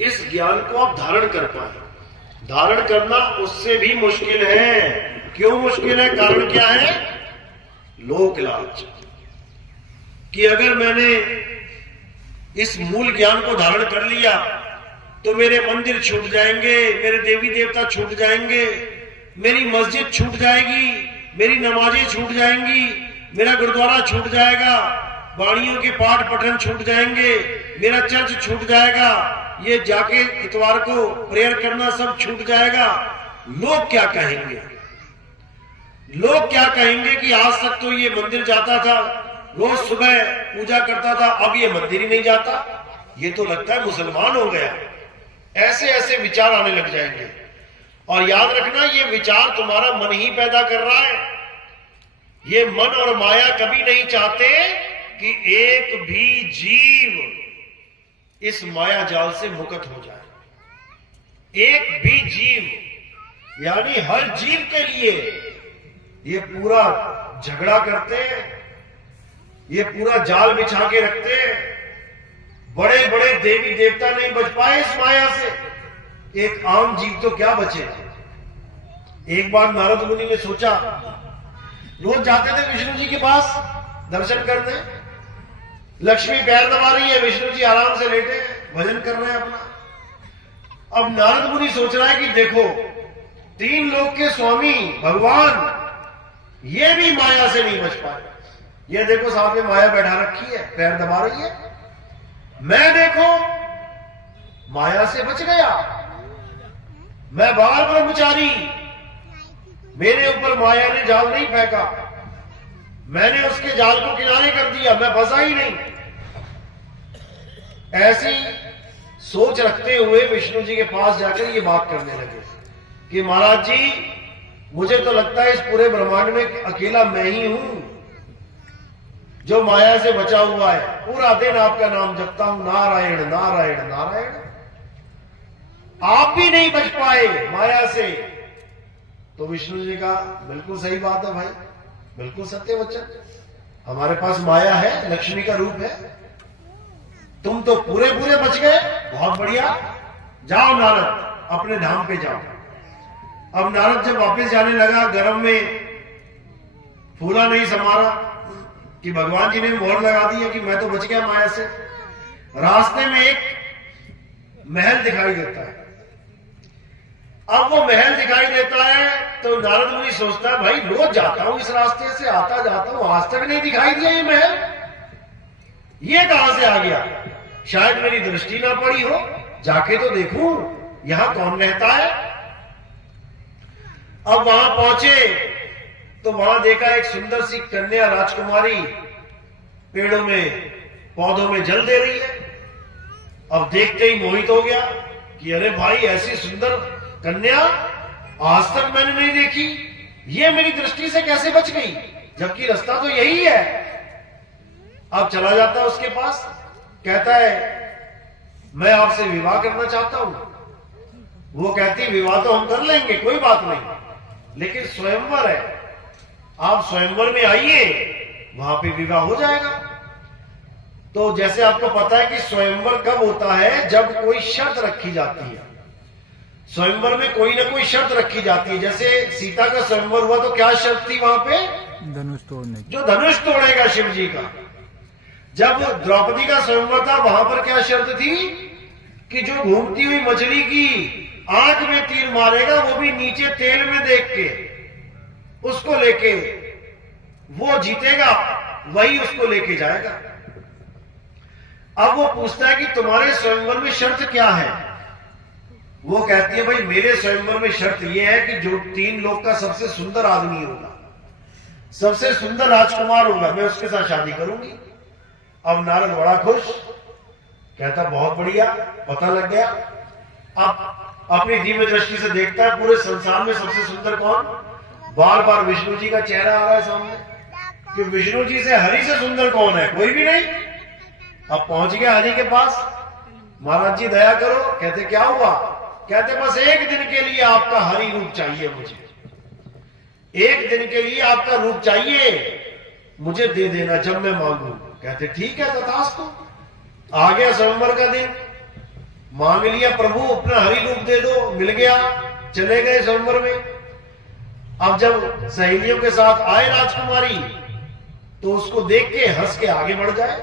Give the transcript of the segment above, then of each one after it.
इस ज्ञान को आप धारण कर पाए। धारण करना उससे भी मुश्किल है। क्यों मुश्किल है? कारण क्या है? लोक लाज। कि अगर मैंने इस मूल ज्ञान को धारण कर लिया तो मेरे मंदिर छूट जाएंगे, मेरे देवी देवता छूट जाएंगे, मेरी मस्जिद छूट जाएगी, मेरी नमाजें छूट जाएंगी, मेरा गुरुद्वारा छूट जाएगा, वाणियों के पाठ पठन छूट जाएंगे, मेरा चर्च छूट जाएगा, ये जाके इतवार को प्रेयर करना सब छूट जाएगा। लोग क्या कहेंगे? लोग क्या कहेंगे कि आज तक तो ये मंदिर जाता था, रोज सुबह पूजा करता था, अब ये मंदिर ही नहीं जाता, ये तो लगता है मुसलमान हो गया। ऐसे ऐसे विचार आने लग जाएंगे। और याद रखना, ये विचार तुम्हारा मन ही पैदा कर रहा है। ये मन और माया कभी नहीं चाहते कि एक भी जीव इस माया जाल से मुक्त हो जाए। एक भी जीव, यानी हर जीव के लिए ये पूरा झगड़ा करते हैं, ये पूरा जाल बिछा के रखते हैं। बड़े बड़े देवी देवता नहीं बच पाए इस माया से, एक आम जीव तो क्या बचे। एक बार नारद मुनि ने सोचा, रोज जाते थे विष्णु जी के पास दर्शन करने, लक्ष्मी पैर दबा रही है, विष्णु जी आराम से लेटे भजन कर रहे हैं अपना। अब नारद मुनि सोच रहा है कि देखो, तीन लोक के स्वामी भगवान ये भी माया से नहीं बच पाए। ये देखो साथ में माया बैठा रखी है, पैर दबा रही है। मैं देखो माया से बच गया, मैं बाल ब्रह्मचारी, मेरे ऊपर माया ने जाल नहीं फेंका, मैंने उसके जाल को किनारे कर दिया, मैं फंसा ही नहीं। ऐसी सोच रखते हुए विष्णु जी के पास जाकर ये बात करने लगे कि महाराज जी, मुझे तो लगता है इस पूरे ब्रह्मांड में अकेला मैं ही हूं जो माया से बचा हुआ है। पूरा दिन आपका नाम जपता हूं, नारायण नारायण नारायण। आप भी नहीं बच पाए माया से। तो विष्णु जी का बिल्कुल सही बात है भाई, बिल्कुल सत्य वचन। हमारे पास माया है, लक्ष्मी का रूप है, तुम तो पूरे पूरे बच गए, बहुत बढ़िया। जाओ नारद, अपने धाम पे जाओ। अब नारद जब वापस जाने लगा, गर्भ में फूला नहीं समारा कि भगवान जी ने मोहर लगा दी है कि मैं तो बच गया माया से। रास्ते में एक महल दिखाई देता है। अब वो महल दिखाई देता है तो नारद मुनि सोचता है, भाई रोज जाता हूं इस रास्ते से, आता जाता हूं, आज तक नहीं दिखाई दिया ये महल, ये कहां से आ गया? शायद मेरी दृष्टि ना पड़ी हो, जाके तो देखूं यहां कौन रहता है। अब वहां पहुंचे तो वहां देखा एक सुंदर सी कन्या राजकुमारी पेड़ों में पौधों में जल दे रही है। अब देखते ही मोहित हो गया कि अरे भाई, ऐसी सुंदर कन्या आज तक मैंने नहीं देखी, ये मेरी दृष्टि से कैसे बच गई, जबकि रास्ता तो यही है। अब चला जाता है उसके पास, कहता है मैं आपसे विवाह करना चाहता हूं। वो कहती विवाह तो हम कर लेंगे, कोई बात नहीं, लेकिन स्वयंवर है, आप स्वयंवर में आइए, वहां पे विवाह हो जाएगा। तो जैसे आपको पता है कि स्वयंवर कब होता है? जब कोई शर्त रखी जाती है। स्वयंवर में कोई ना कोई शर्त रखी जाती है। जैसे सीता का स्वयंवर हुआ तो क्या शर्त थी वहां पे? धनुष तोड़ने, जो धनुष तोड़ेगा शिव जी का। जब द्रौपदी का स्वयंवर था, वहां पर क्या शर्त थी कि जो घूमती हुई मछली की आंख में तीर मारेगा, वो भी नीचे तेल में देख के उसको लेके, वो जीतेगा, वही उसको लेके जाएगा। अब वो पूछता है कि तुम्हारे स्वयंवर में शर्त क्या है? वो कहती है भाई, मेरे स्वयंवर में शर्त यह है कि जो तीन लोग का सबसे सुंदर आदमी होगा, सबसे सुंदर राजकुमार होगा, मैं उसके साथ शादी करूंगी। अब नारद बड़ा खुश, कहता बहुत बढ़िया, पता लग गया। अब अपनी दिव्य दृष्टि से देखता है पूरे संसार में सबसे सुंदर कौन। बार बार विष्णु जी का चेहरा आ रहा है सामने कि विष्णु जी से, हरि से सुंदर कौन है? कोई भी नहीं। अब पहुंच गया हरि के पास, महाराज जी दया करो। कहते क्या हुआ? कहते बस एक दिन के लिए आपका हरि रूप चाहिए मुझे, एक दिन के लिए आपका रूप चाहिए, मुझे दे देना जब मैं मांगू। कहते ठीक है तथास्तु। आ गया स्वयंवर का दिन, मांग लिया प्रभु अपना हरि रूप दे दो, मिल गया, चले गए स्वयंवर में। अब जब सहेलियों के साथ आए राजकुमारी तो उसको देख के हंस के आगे बढ़ जाए।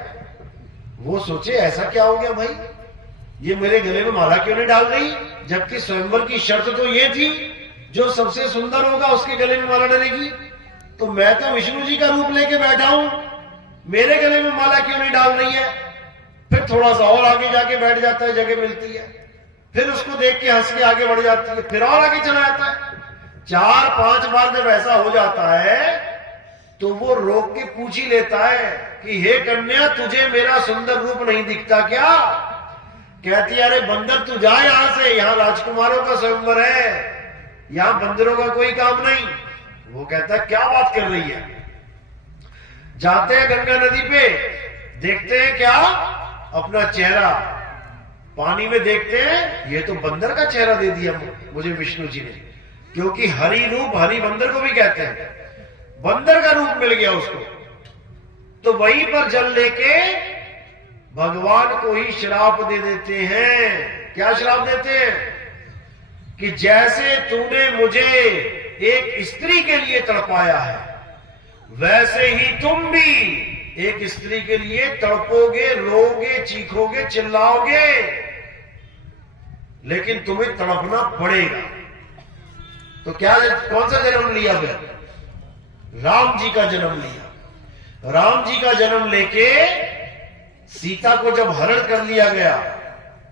वो सोचे ऐसा क्या हो गया भाई, ये मेरे गले में माला क्यों नहीं डाल रही, जबकि स्वयंवर की शर्त तो ये थी जो सबसे सुंदर होगा उसके गले में माला डलेगी। तो मैं तो विष्णु जी का रूप लेके बैठा हूं, मेरे गले में माला क्यों नहीं डाल रही है। फिर थोड़ा सा और आगे जाके बैठ जाता है, जगह मिलती है, फिर उसको देख के हंस के आगे बढ़ जाती है, फिर और आगे चला जाता है। 4-5 बार जब ऐसा हो जाता है तो वो रोक के पूछ ही लेता है कि हे कन्या, तुझे मेरा सुंदर रूप नहीं दिखता क्या। कहती है अरे बंदर तू जा यहां से, यहां राजकुमारों का स्वयंवर है, यहां बंदरों का कोई काम नहीं। वो कहता है क्या बात कर रही है। जाते हैं गंगा नदी पे, देखते हैं क्या, अपना चेहरा पानी में देखते हैं, ये तो बंदर का चेहरा दे दिया मुझे विष्णु जी ने, क्योंकि हरि रूप हरि बंदर को भी कहते हैं, बंदर का रूप मिल गया उसको। तो वहीं पर जल लेके भगवान को ही श्राप दे देते हैं। क्या श्राप देते हैं कि जैसे तूने मुझे एक स्त्री के लिए तड़पाया है, वैसे ही तुम भी एक स्त्री के लिए तड़पोगे, रोगे, चीखोगे, चिल्लाओगे, लेकिन तुम्हें तड़पना पड़ेगा। तो क्या, कौन सा जन्म लिया फिर, राम जी का जन्म लिया। राम जी का जन्म लेके सीता को जब हरण कर लिया गया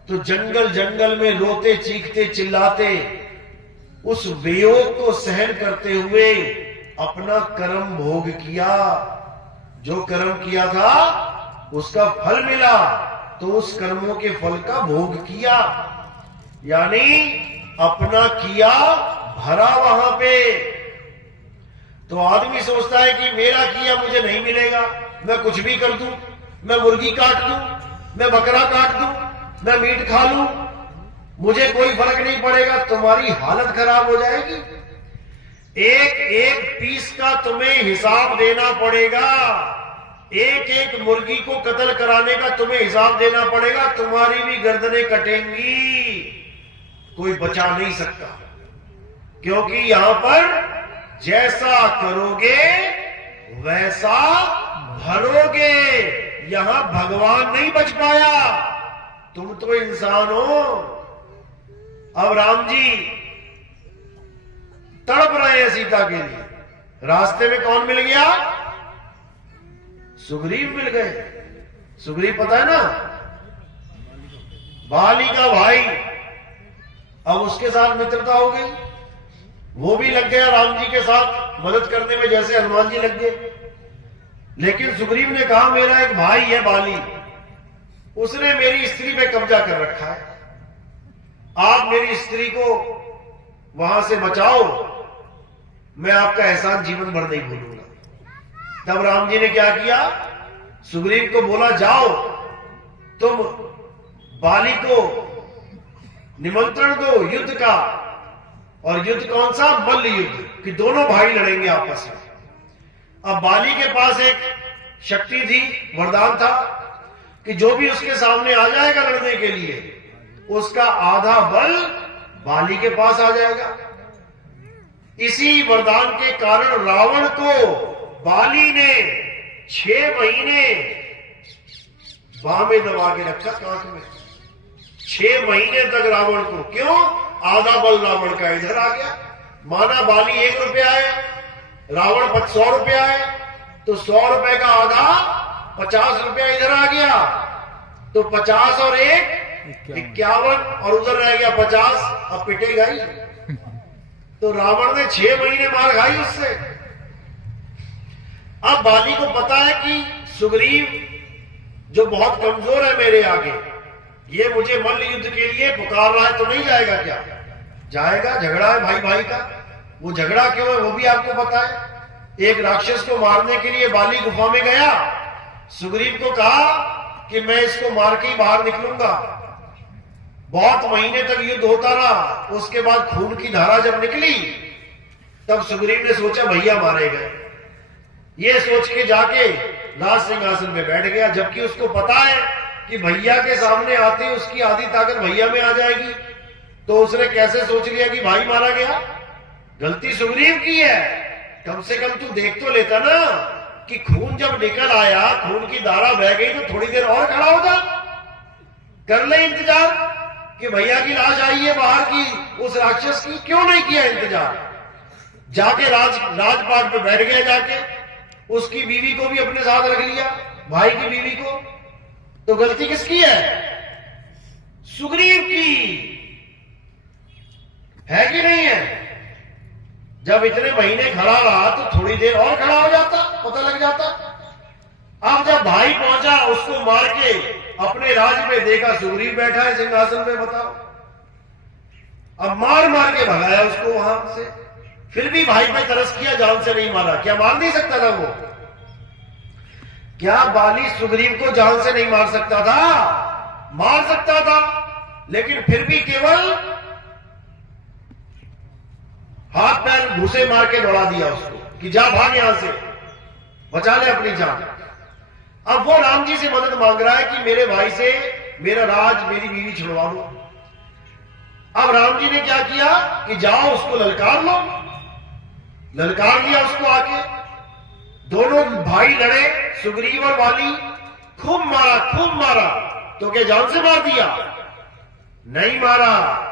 तो जंगल जंगल में रोते चीखते चिल्लाते उस वियोग को सहन करते हुए अपना कर्म भोग किया। जो कर्म किया था उसका फल मिला, तो उस कर्मों के फल का भोग किया, यानी अपना किया भरा वहां पे। तो आदमी सोचता है कि मेरा किया मुझे नहीं मिलेगा, मैं कुछ भी कर दूं, मैं मुर्गी काट दूं, मैं बकरा काट दूं, मैं मीट खा लूं, मुझे कोई फर्क नहीं पड़ेगा। तुम्हारी हालत खराब हो जाएगी। एक एक पीस का तुम्हें हिसाब देना पड़ेगा, एक एक मुर्गी को कत्ल कराने का तुम्हें हिसाब देना पड़ेगा, तुम्हारी भी गर्दनें कटेंगी, कोई बचा नहीं सकता। क्योंकि यहां पर जैसा करोगे वैसा भरोगे। यहां भगवान नहीं बच पाया, तुम तो इंसान हो। अब राम जी तड़प रहे हैं सीता के लिए, रास्ते में कौन मिल गया, सुग्रीव मिल गए। सुग्रीव पता है ना, बाली का भाई। अब उसके साथ मित्रता हो गई, वो भी लग गया राम जी के साथ मदद करने में, जैसे हनुमान जी लग गए। लेकिन सुग्रीव ने कहा मेरा एक भाई है बाली, उसने मेरी स्त्री पे कब्जा कर रखा है, आप मेरी स्त्री को वहां से बचाओ, मैं आपका एहसान जीवन भर नहीं भूलूंगा। तब राम जी ने क्या किया, सुग्रीव को बोला जाओ तुम बाली को निमंत्रण दो युद्ध का, और युद्ध कौन सा, मल्ल युद्ध, कि दोनों भाई लड़ेंगे आपस में। अब बाली के पास एक शक्ति थी, वरदान था कि जो भी उसके सामने आ जाएगा लड़ने के लिए, उसका आधा बल बाली के पास आ जाएगा। इसी वरदान के कारण रावण को बाली ने 6 महीने बाह में दबा के रखा, कांख में। 6 महीने तक रावण को, क्यों, आधा बल रावण का इधर आ गया। माना बाली 1 रुपया है, रावण 100 रुपया है, तो 100 रुपए का आधा 50 रुपया इधर आ गया, तो 50 और 1 51, और उधर रह गया 50। अब पिटेगा ही। तो रावण ने 6 महीने मार खाई उससे। अब बाली को पता है कि सुग्रीव जो बहुत कमजोर है मेरे आगे, ये मुझे मल्ल युद्ध के लिए पुकार रहा है, तो नहीं जाएगा क्या, जाएगा। झगड़ा है भाई भाई का, वो झगड़ा क्यों है वो भी आपको पता है। एक राक्षस को मारने के लिए बाली गुफा में गया, सुग्रीव को कहा कि मैं इसको मार के ही बाहर निकलूंगा। बहुत महीने तक युद्ध होता रहा, उसके बाद खून की धारा जब निकली, तब सुग्रीव ने सोचा भैया मारे गए। ये सोच के जाके राज सिंहासन पे बैठ गया, जबकि उसको पता है कि भैया के सामने आते ही उसकी आधी ताकत भैया में आ जाएगी, तो उसने कैसे सोच लिया कि भाई मारा गया। गलती सुग्रीव की है। कम से कम तू देख तो लेता ना कि खून जब निकल आया, खून की धारा बह गई, तो थोड़ी देर और खड़ा हो जा, कर ले इंतजार कि भैया की लाश आई है बाहर की उस राक्षस की। क्यों नहीं किया इंतजार? जाके राजपाट पे बैठ गया, जाके उसकी बीवी को भी अपने साथ रख लिया, भाई की बीवी को। तो गलती किसकी है? सुग्रीव की है कि नहीं है? जब इतने महीने खड़ा रहा तो थोड़ी देर और खड़ा हो जाता, पता लग जाता। अब जब भाई पहुंचा, उसको मार के अपने राज्य में देखा सुग्रीव बैठा है सिंहासन पे, बताओ। अब मार मार के भगाया उसको वहां से, फिर भी भाई पे तरस किया, जान से नहीं मारा। क्या मार नहीं सकता था वो? क्या बाली सुग्रीव को जान से नहीं मार सकता था? मार सकता था, लेकिन फिर भी केवल हाथ पैर घुसे मार के दौड़ा दिया उसको कि जा भाग यहां से, बचा ले अपनी जान। अब वो राम जी से मदद मांग रहा है कि मेरे भाई से मेरा राज, मेरी बीवी छुड़वा दो। अब राम जी ने क्या किया कि जाओ उसको ललकार लो। ललकार लिया उसको आके, दोनों भाई लड़े, सुग्रीव और वाली, खूब मारा खूब मारा। तो क्या जान से मार दिया? नहीं मारा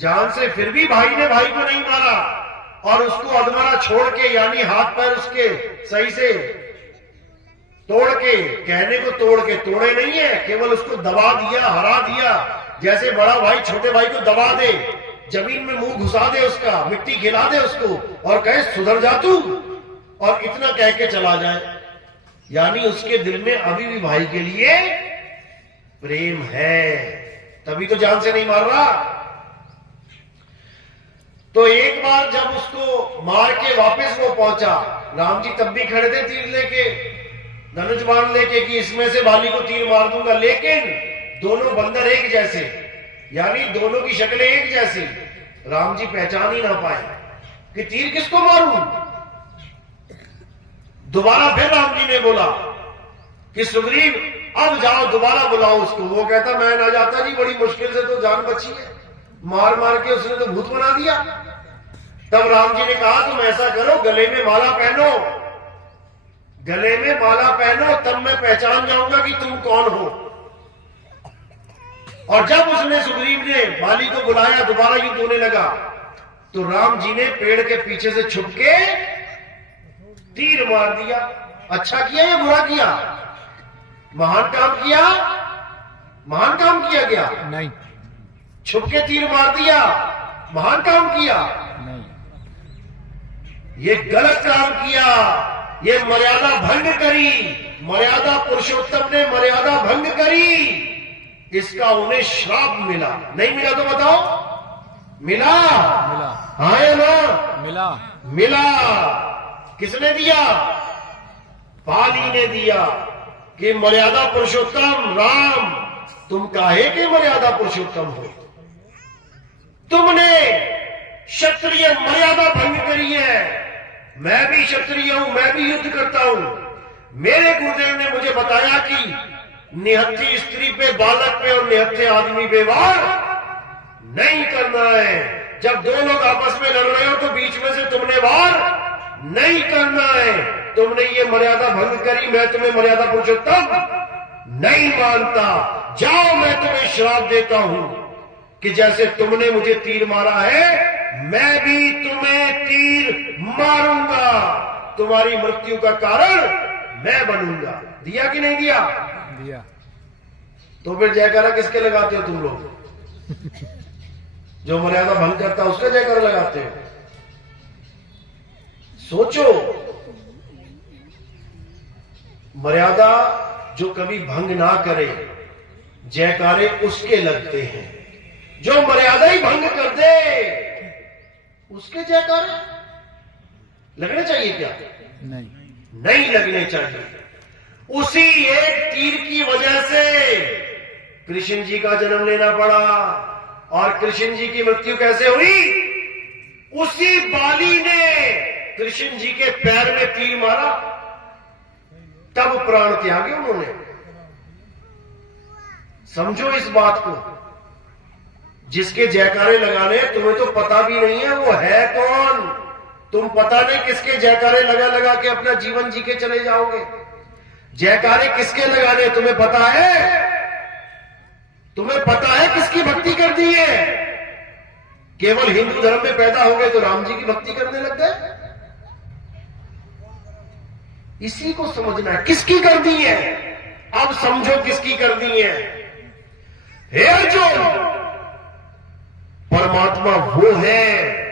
जान से। फिर भी भाई ने भाई को नहीं मारा और उसको अधमरा छोड़ के, यानी हाथ पैर उसके सही से तोड़ के, कहने को तोड़ के, तोड़े नहीं है, केवल उसको दबा दिया, हरा दिया। जैसे बड़ा भाई छोटे भाई को दबा दे, जमीन में मुंह घुसा दे उसका, मिट्टी खिला दे उसको और कहे सुधर जा तू, और इतना कह के चला जाए। यानी उसके दिल में अभी भी भाई के लिए प्रेम है, तभी तो जान से नहीं मार रहा। तो एक बार जब उसको मार के वापस वो पहुंचा, राम जी तब भी खड़े थे तीर लेके, धनुष बाण लेके कि इसमें से बाली को तीर मार दूंगा। लेकिन दोनों बंदर एक जैसे, यानी दोनों की शक्लें एक जैसी, राम जी पहचान ही ना पाए कि तीर किसको मारूं। दोबारा फिर राम जी ने बोला कि सुग्रीव अब जाओ, दोबारा बुलाओ उसको। वो कहता मैं ना जाता जी, बड़ी मुश्किल से तो जान बची है, मार मार के उसने तो भूत बना दिया। तब राम जी ने कहा तुम ऐसा करो, गले में माला पहनो, गले में माला पहनो, तब मैं पहचान जाऊंगा कि तुम कौन हो। और जब उसने, सुग्रीव ने बाली को बुलाया, दोबारा युद्ध होने लगा, तो राम जी ने पेड़ के पीछे से छुप के तीर मार दिया। अच्छा किया या बुरा किया? महान काम किया? महान काम किया क्या? नहीं। छुप के तीर मार दिया, महान काम किया? नहीं। ये गलत काम किया, ये मर्यादा भंग करी, मर्यादा पुरुषोत्तम ने मर्यादा भंग करी, इसका उन्हें श्राप मिला। नहीं मिला तो बताओ? मिला? मिला। हाँ या ना? मिला। मिला। किसने दिया? बाली ने दिया कि मर्यादा पुरुषोत्तम राम, तुम काहे के मर्यादा पुरुषोत्तम हो? तुमने क्षत्रिय मर्यादा भंग करी है। मैं भी क्षत्रिय हूं, मैं भी युद्ध करता हूं। मेरे गुरुदेव ने मुझे बताया कि निहत्थी स्त्री पे, बालक पे और निहत्थे आदमी पे वार नहीं करना है। जब दो लोग आपस में लड़ रहे हो तो बीच में से तुमने वार नहीं करना है। तुमने ये मर्यादा भंग करी, मैं तुम्हें मर्यादा पुरुषोत्तम नहीं मानता। जाओ, मैं तुम्हें श्राप देता हूं कि जैसे तुमने मुझे तीर मारा है, मैं भी तुम्हें तीर मारूंगा, तुम्हारी मृत्यु का कारण मैं बनूंगा। दिया कि नहीं दिया? दिया। तो फिर जयकारा किसके लगाते हो तुम लोग? जो मर्यादा भंग करता है उसका जयकारा लगाते हो। सोचो, मर्यादा जो कभी भंग ना करे, जयकारे उसके लगते हैं। जो मर्यादा ही भंग कर दे, उसके जयकारे लगने चाहिए क्या? नहीं। नहीं लगने चाहिए। उसी एक तीर की वजह से कृष्ण जी का जन्म लेना पड़ा। और कृष्ण जी की मृत्यु कैसे हुई? उसी बाली ने कृष्ण जी के पैर में तीर मारा, तब प्राण त्यागे उन्होंने। समझो इस बात को। जिसके जयकारे लगाने तुम्हें तो पता भी नहीं है वो है कौन। तुम पता नहीं किसके जयकारे लगा लगा के अपना जीवन जी के चले जाओगे। जयकारे किसके लगाने तुम्हें पता है? तुम्हें पता है किसकी भक्ति कर दी है? केवल हिंदू धर्म में पैदा हो गए तो राम जी की भक्ति करने लग गए। इसी को समझना है, किसकी कर दी है। अब समझो किसकी कर दी है। हे अर्जुन, परमात्मा वो है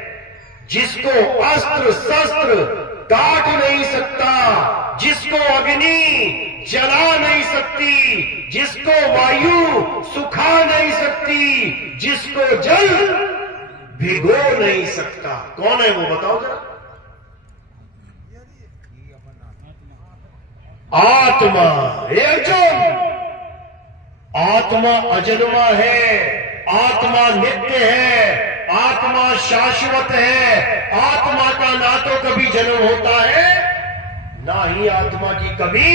जिसको अस्त्र शस्त्र काट नहीं सकता, जिसको अग्नि जला नहीं सकती, जिसको वायु सुखा नहीं सकती, जिसको जल भिगो नहीं सकता। कौन है वो बताओ जरा। आत्मा। हे अर्जुन, आत्मा अजन्मा है, आत्मा नित्य है, आत्मा शाश्वत है। आत्मा का ना तो कभी जन्म होता है ना ही आत्मा की कभी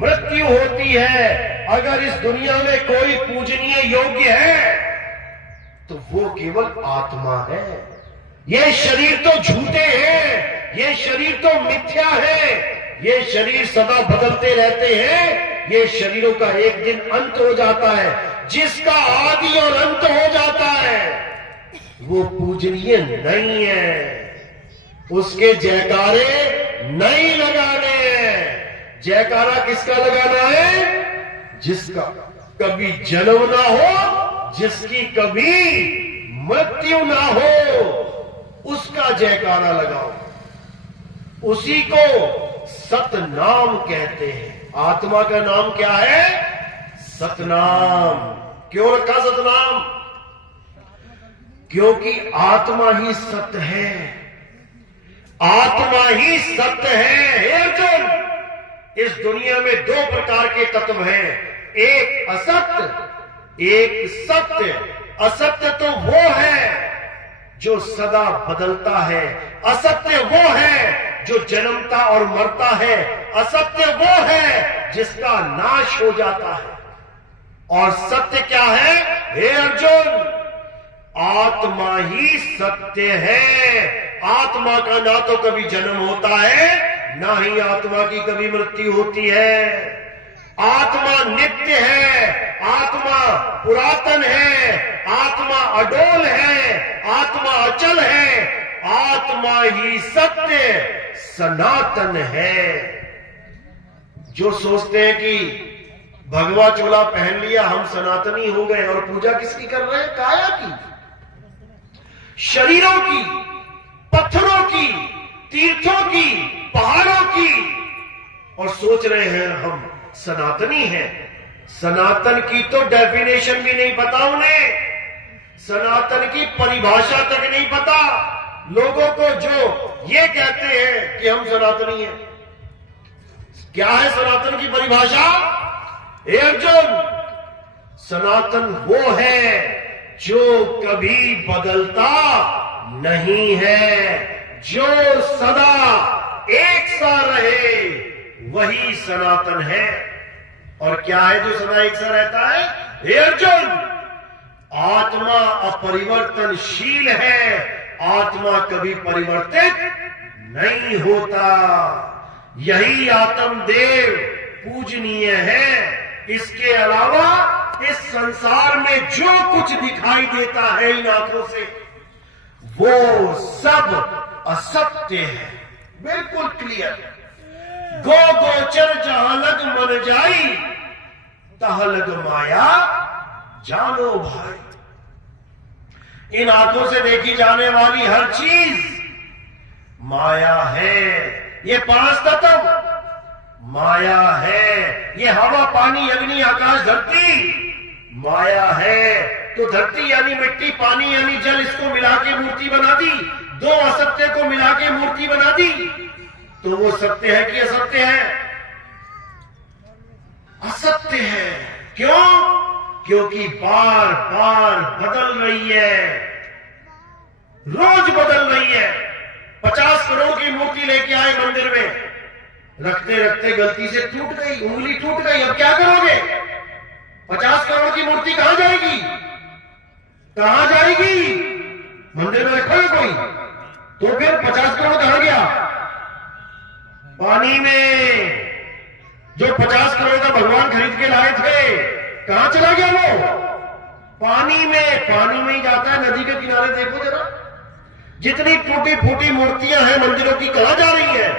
मृत्यु होती है। अगर इस दुनिया में कोई पूजनीय योग्य है तो वो केवल आत्मा है। ये शरीर तो झूठे हैं, ये शरीर तो मिथ्या है, ये शरीर सदा बदलते रहते हैं। ये शरीरों का एक दिन अंत हो जाता है। जिसका आदि और अंत हो जाता है वो पूजनीय नहीं है। उसके जयकारे नहीं लगाने हैं। जयकारा किसका लगाना है? जिसका कभी जन्म ना हो, जिसकी कभी मृत्यु ना हो, उसका जयकारा लगाओ। उसी को सतनाम कहते हैं। आत्मा का नाम क्या है? सतनाम। क्यों रखा सतनाम? क्योंकि आत्मा ही सत्य है। आत्मा ही सत्य है। हे अर्जुन, इस दुनिया में दो प्रकार के तत्व हैं, एक असत्य, एक सत्य। असत्य तो वो है जो सदा बदलता है, असत्य वो है जो जन्मता और मरता है, असत्य वो है जिसका नाश हो जाता है। और सत्य क्या है? हे अर्जुन, आत्मा ही सत्य है। आत्मा का ना तो कभी जन्म होता है ना ही आत्मा की कभी मृत्यु होती है। आत्मा नित्य है, आत्मा पुरातन है, आत्मा अडोल है, आत्मा अचल है, आत्मा ही सत्य सनातन है। जो सोचते हैं कि भगवा चोला पहन लिया हम सनातनी हो गए, और पूजा किसकी कर रहे हैं? काया की, शरीरों की, पत्थरों की, तीर्थों की, पहाड़ों की, और सोच रहे हैं हम सनातनी हैं। सनातन की तो डेफिनेशन भी नहीं पता उन्हें, सनातन की परिभाषा तक नहीं पता लोगों को जो ये कहते हैं कि हम सनातनी हैं। क्या है सनातन की परिभाषा? हे अर्जुन, सनातन वो है जो कभी बदलता नहीं है, जो सदा एक सा रहे वही सनातन है। और क्या है जो सदा एक सा रहता है? हे अर्जुन, आत्मा अपरिवर्तनशील है, आत्मा कभी परिवर्तित नहीं होता। यही आत्मदेव पूजनीय है। इसके अलावा इस संसार में जो कुछ दिखाई देता है इन आंखों से वो सब असत्य है। बिल्कुल क्लियर। गो गोचर जहां लग मन जाई, तहां लग माया जानो भाई। इन आंखों से देखी जाने वाली हर चीज माया है। ये पांच तत्व माया है। ये हवा, पानी, अग्नि, आकाश, धरती माया है। तो धरती यानी मिट्टी, पानी यानी जल, इसको मिला के मूर्ति बना दी। दो असत्य को मिला के मूर्ति बना दी। तो वो सत्य है कि असत्य है? असत्य है। क्यों? क्योंकि बार बार बदल रही है, रोज बदल रही है। 50 करोड़ की मूर्ति लेके आए मंदिर में, रखते रखते गलती से टूट गई, उंगली टूट गई, अब क्या करोगे? 50 करोड़ की मूर्ति कहां जाएगी? कहां जाएगी? मंदिर में रखा है कोई? तो फिर 50 करोड़ कहां गया? पानी में। जो 50 करोड़ का भगवान खरीद के लाए थे, कहां चला गया वो? पानी में। पानी में ही जाता है। नदी के किनारे देखो जरा, जितनी टूटी फूटी मूर्तियां हैं मंदिरों की, कहां जा रही है?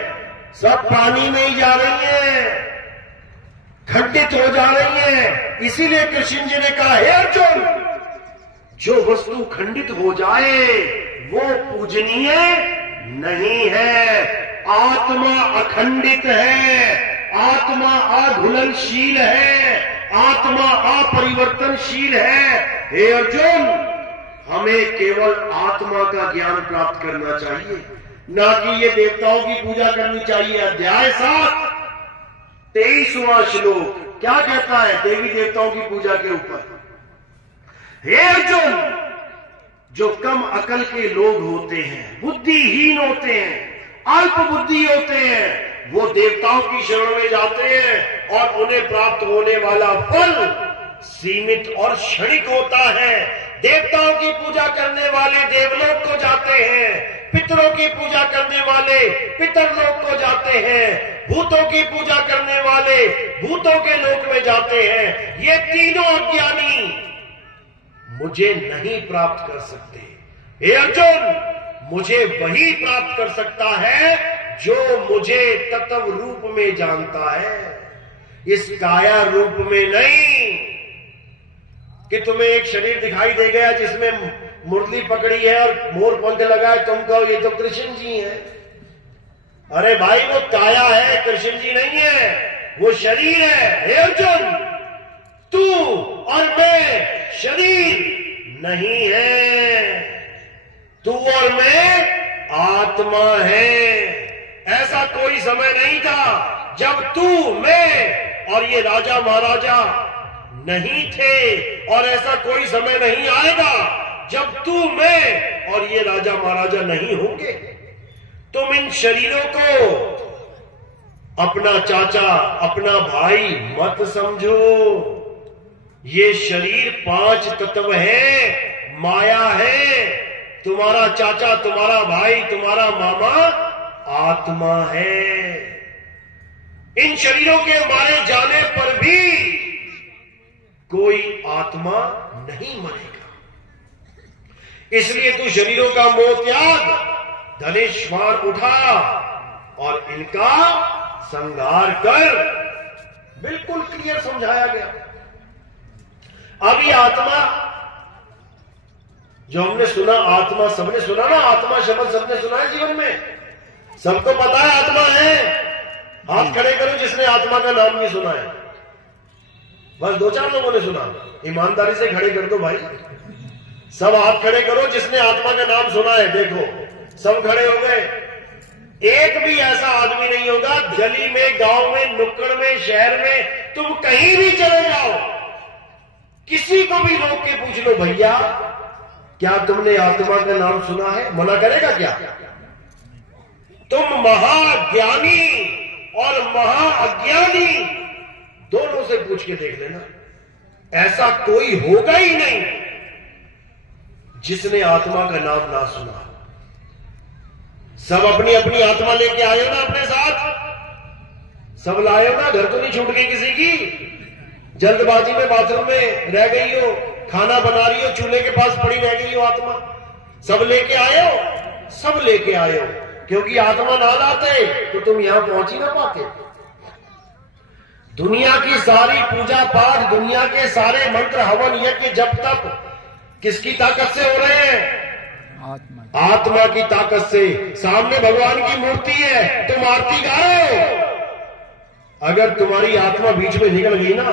सब पानी में ही जा रही हैं, खंडित हो जा रही हैं। इसीलिए कृष्ण जी ने कहा, हे अर्जुन, जो वस्तु खंडित हो जाए वो पूजनीय नहीं है। आत्मा अखंडित है, आत्मा अघुलनशील है, आत्मा अपरिवर्तनशील है। हे अर्जुन, हमें केवल आत्मा का ज्ञान प्राप्त करना चाहिए, ना कि ये देवताओं की पूजा करनी चाहिए। अध्याय 7 23वां श्लोक क्या कहता है देवी देवताओं की पूजा के ऊपर? हे अर्जुन, जो कम अकल के लोग होते हैं, बुद्धिहीन होते हैं, अल्प बुद्धि होते हैं, वो देवताओं की शरण में जाते हैं और उन्हें प्राप्त होने वाला फल सीमित और क्षणिक होता है। देवताओं की पूजा करने वाले देवलोक को जाते हैं, पितरों की पूजा करने वाले पितरलोक को जाते हैं, भूतों की पूजा करने वाले भूतों के लोक में जाते हैं। ये तीनों अज्ञानी मुझे नहीं प्राप्त कर सकते। हे अर्जुन, मुझे वही प्राप्त कर सकता है जो मुझे तत्व रूप में जानता है, इस काया रूप में नहीं कि तुम्हें एक शरीर दिखाई दे गया जिसमें मुरली पकड़ी है और मोर पंख लगा है, तुम कहो ये तो कृष्ण जी है। अरे भाई, वो काया है, कृष्ण जी नहीं है, वो शरीर है। हे अर्जुन, तू और मैं शरीर नहीं है, तू और मैं आत्मा है। ऐसा कोई समय नहीं था जब तू, मैं और ये राजा महाराजा नहीं थे, और ऐसा कोई समय नहीं आएगा जब तू, मैं और ये राजा महाराजा नहीं होंगे। तुम इन शरीरों को अपना चाचा, अपना भाई मत समझो। ये शरीर 5 तत्व है, माया है। तुम्हारा चाचा, तुम्हारा भाई, तुम्हारा मामा आत्मा है। इन शरीरों के मारे जाने पर भी कोई आत्मा नहीं मरेगा। इसलिए तू शरीरों का मोह त्याग, धनेश्वर उठा और इनका संहार कर। बिल्कुल क्लियर समझाया गया। अब ये आत्मा जो हमने सुना, आत्मा सबने सुना ना, आत्मा शब्द सबने सुना है जीवन में, सबको पता है आत्मा है। हाथ खड़े करो जिसने आत्मा का नाम नहीं सुना है। बस 2-4 लोगों ने सुना, ईमानदारी से खड़े कर दो भाई। सब हाथ खड़े करो जिसने आत्मा का नाम सुना है। देखो सब खड़े हो गए। एक भी ऐसा आदमी नहीं होगा, गली में, गांव में, नुक्कड़ में, शहर में, तुम कहीं भी चले जाओ, किसी को भी रोक के पूछ लो, भैया क्या तुमने आत्मा का नाम सुना है? मना करेगा क्या? तुम महाज्ञानी और महाअज्ञानी दोनों से पूछ के देख लेना, ऐसा कोई होगा ही नहीं जिसने आत्मा का नाम ना सुना। सब अपनी अपनी आत्मा लेके आए हो ना अपने साथ, सब लाए हो ना। घर तो नहीं छूट गई किसी की। जल्दबाजी में बाथरूम में रह गई हो, खाना बना रही हो, चूल्हे के पास पड़ी रह गई हो आत्मा। सब लेके आए हो, सब लेके आए हो, क्योंकि आत्मा ना लाते तो तुम यहां पहुंच ही ना पाते। दुनिया की सारी पूजा पाठ, दुनिया के सारे मंत्र, हवन, यज्ञ, जब तक किसकी ताकत से हो रहे हैं? आत्मा की ताकत से। सामने भगवान की मूर्ति है, तुम आरती गा रहे हो। अगर तुम्हारी आत्मा बीच में निकल गई ना,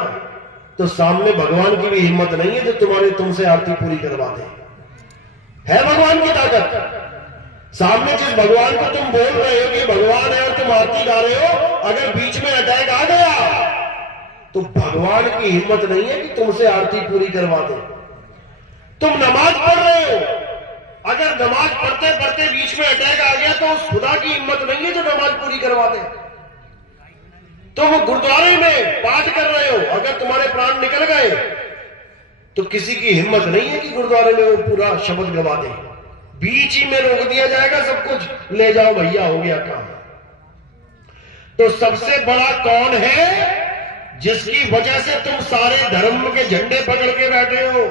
तो सामने भगवान की भी हिम्मत नहीं है जो तुमसे आरती पूरी करवा दे। है भगवान की ताकत। सामने जिस भगवान को तुम बोल रहे हो कि भगवान है और तुम आरती गा रहे हो, अगर बीच में अटैक आ गया तो भगवान की हिम्मत नहीं है कि तुमसे आरती पूरी करवा दे। तुम नमाज पढ़ रहे हो, अगर नमाज पढ़ते पढ़ते बीच में अटैक आ गया तो उस खुदा की हिम्मत नहीं है जो नमाज पूरी करवा दे। तुम गुरुद्वारे में पाठ कर रहे हो, अगर तुम्हारे प्राण निकल गए तो किसी की हिम्मत नहीं है कि गुरुद्वारे में वो पूरा शब्द गवा दे। बीच ही में रोक दिया जाएगा सब कुछ, ले जाओ भैया हो गया काम। तो सबसे बड़ा कौन है जिसकी वजह से तुम सारे धर्म के झंडे पकड़ के बैठे हो,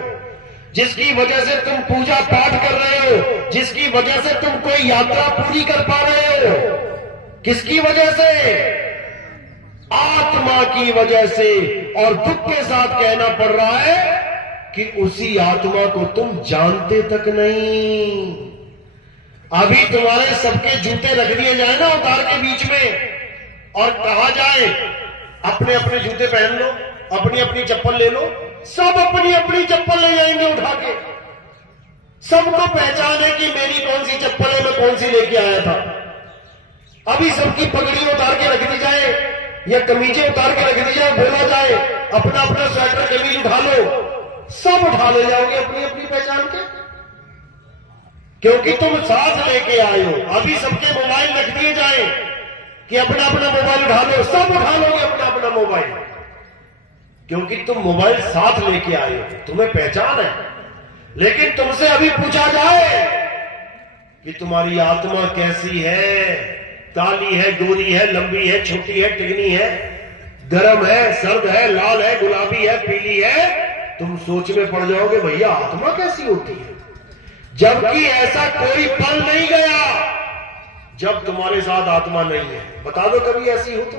जिसकी वजह से तुम पूजा पाठ कर रहे हो, जिसकी वजह से तुम कोई यात्रा पूरी कर पा रहे हो? किसकी वजह से? आत्मा की वजह से। और दुख के साथ कहना पड़ रहा है कि उसी आत्मा को तुम जानते तक नहीं। अभी तुम्हारे सबके जूते रख दिए जाए ना उतार के बीच में, और कहा जाए अपने अपने जूते पहन लो, अपनी अपनी चप्पल ले लो, सब अपनी अपनी चप्पल ले जाएंगे उठा के। सबको पहचान है कि मेरी कौन सी चप्पल है, मैं कौन सी लेके आया था। अभी सबकी पगड़ी उतार के रख दी जाए या कमीजें उतार के रख दी जाए, बोला जाए अपना अपना स्वेटर कमीज उठा लो, सब उठा ले जाओगे अपनी अपनी पहचान के, क्योंकि तुम साथ लेके आए हो। अभी सबके मोबाइल रख दिए जाए कि अपना अपना मोबाइल उठा लो, सब उठा लोगे अपना अपना मोबाइल, क्योंकि तुम मोबाइल साथ लेके आए हो, तुम्हें पहचान है। लेकिन तुमसे अभी पूछा जाए कि तुम्हारी आत्मा कैसी है, काली है, गोरी है, लंबी है, छोटी है, टिकनी है, गर्म है, सर्द है, लाल है, गुलाबी है, पीली है, तुम सोच में पड़ जाओगे भैया आत्मा कैसी होती है। जबकि ऐसा कोई पल नहीं गया जब तुम्हारे साथ आत्मा नहीं है। बता दो कभी ऐसी हो तो।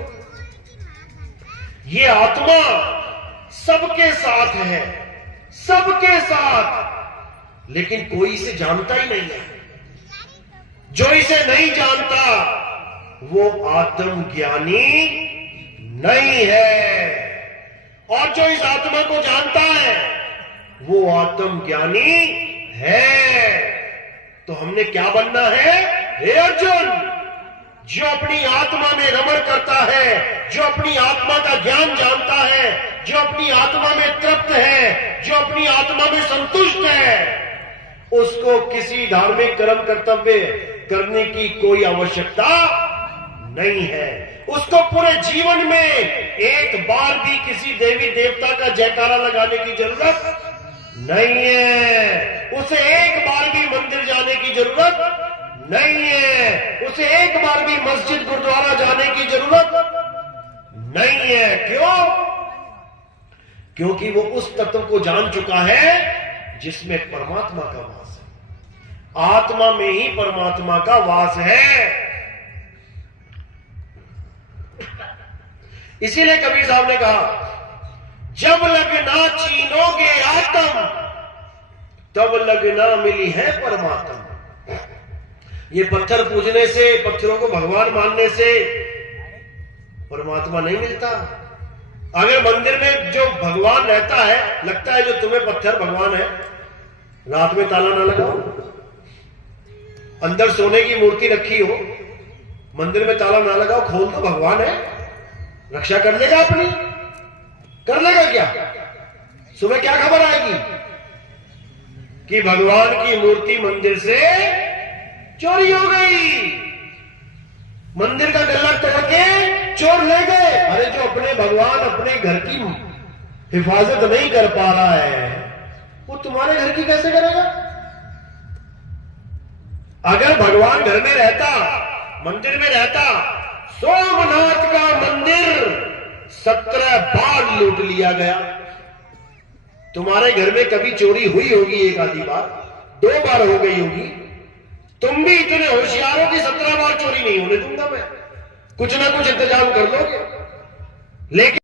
ये आत्मा सबके साथ है, सबके साथ, लेकिन कोई इसे जानता ही नहीं है। जो इसे नहीं जानता वो आत्मज्ञानी नहीं है, और जो इस आत्मा को जानता है वो आत्मज्ञानी है। तो हमने क्या बनना है? हे अर्जुन, जो अपनी आत्मा में रमण करता है, जो अपनी आत्मा का ज्ञान जानता है, जो अपनी आत्मा में तृप्त है, जो अपनी आत्मा में संतुष्ट है, उसको किसी धार्मिक कर्म कर्तव्य करने की कोई आवश्यकता नहीं है। उसको पूरे जीवन में एक बार भी किसी देवी देवता का जयकारा लगाने की जरूरत नहीं है। उसे एक बार भी मंदिर जाने की जरूरत नहीं है। उसे एक बार भी मस्जिद गुरुद्वारा जाने की जरूरत नहीं है। क्यों? क्योंकि वो उस तत्व को जान चुका है जिसमें परमात्मा का वास है। आत्मा में ही परमात्मा का वास है। इसीलिए कबीर साहब ने कहा, जब लगना छीनोगे आत्म तब लगना मिली है परमात्मा। ये पत्थर पूजने से, पत्थरों को भगवान मानने से परमात्मा नहीं मिलता। अगर मंदिर में जो भगवान रहता है, लगता है जो तुम्हें पत्थर भगवान है, रात में ताला ना लगाओ। अंदर सोने की मूर्ति रखी हो, मंदिर में ताला ना लगाओ, खोल दो, भगवान है, रक्षा कर लेगा अपनी। कर लेगा क्या? सुबह क्या खबर आएगी कि भगवान की मूर्ति मंदिर से चोरी हो गई, मंदिर का गल्ला तोड़ के चोर ले गए। अरे जो अपने भगवान अपने घर की हिफाजत नहीं कर पा रहा है, वो तुम्हारे घर की कैसे करेगा? अगर भगवान घर में रहता, मंदिर में रहता, सोमनाथ का मंदिर 17 बार लूट लिया गया। तुम्हारे घर में कभी चोरी हुई होगी, एक आधी बार, 2 बार हो गई होगी। तुम भी इतने होशियार हो कि 17 बार चोरी नहीं होने दूंगा मैं। कुछ ना कुछ इंतजाम कर लोगे। लेकिन